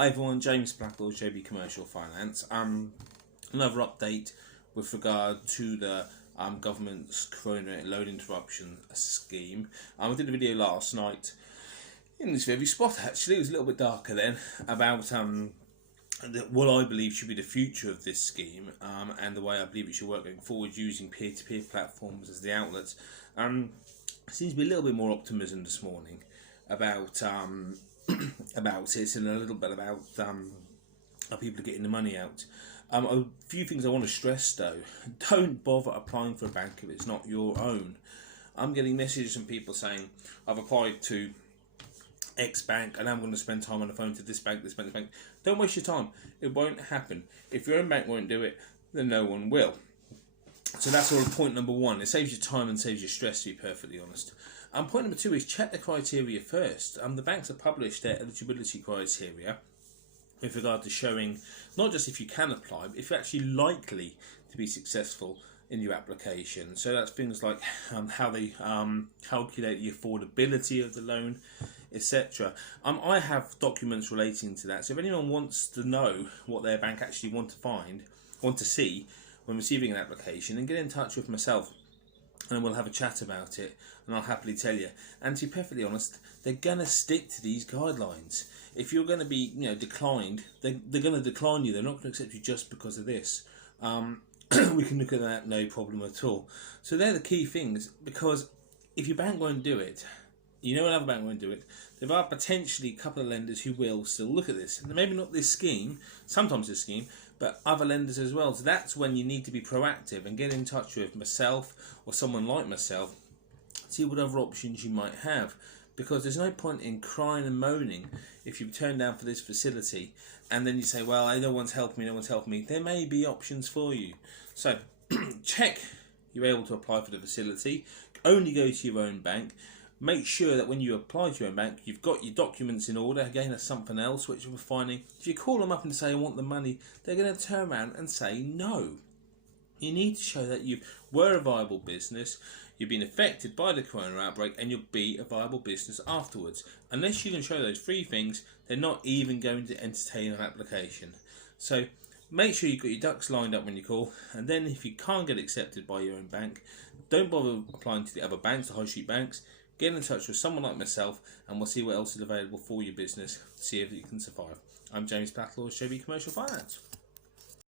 Hi everyone, James Blackwell, JB Commercial Finance. Another update with regard to the government's Corona loan interruption scheme. I did a video last night in this very spot. Actually, it was a little bit darker then about what I believe should be the future of this scheme and the way I believe it should work going forward using peer-to-peer platforms as the outlets. Seems to be a little bit more optimism this morning about about it, and a little bit about how people are getting the money out. A few things I want to stress though: don't bother applying for a bank if it's not your own. I'm getting messages from people saying, I've applied to X bank and I'm going to spend time on the phone to this bank, this bank, this bank. Don't waste your time. It won't happen. If your own bank won't do it, then no one will. So that's all point number one. It saves you time and saves you stress, to be perfectly honest. Point number two is check the criteria first. The banks have published their eligibility criteria with regard to showing not just if you can apply, but if you're actually likely to be successful in your application. So that's things like how they calculate the affordability of the loan, etc. I have documents relating to that. So if anyone wants to know what their bank actually want to see when receiving an application, then get in touch with myself and we'll have a chat about it, and I'll happily tell you. And to be perfectly honest, they're gonna stick to these guidelines. If you're going to be, declined, they're going to decline you. They're not going to accept you just because of this. We can look at that, no problem at all. So they're the key things, because if your bank won't do it, another bank won't do it, there are potentially a couple of lenders who will still look at this. And maybe not this scheme, sometimes this scheme, but other lenders as well. So that's when you need to be proactive and get in touch with myself or someone like myself, see what other options you might have. Because there's no point in crying and moaning if you turn down for this facility and then you say, well, no one's helped me. There may be options for you. So check you're able to apply for the facility. Only go to your own bank. Make sure that when you apply to your own bank, you've got your documents in order. Again, that's something else which we're finding. If you call them up and say, I want the money, they're going to turn around and say no. You need to show that you were a viable business, you've been affected by the corona outbreak, and you'll be a viable business afterwards. Unless you can show those three things, they're not even going to entertain an application. So make sure you've got your ducks lined up when you call, and then if you can't get accepted by your own bank, don't bother applying to the other banks, the high street banks. Get in touch with someone like myself and we'll see what else is available for your business to see if you can survive. I'm James Blackwell, JB Commercial Finance.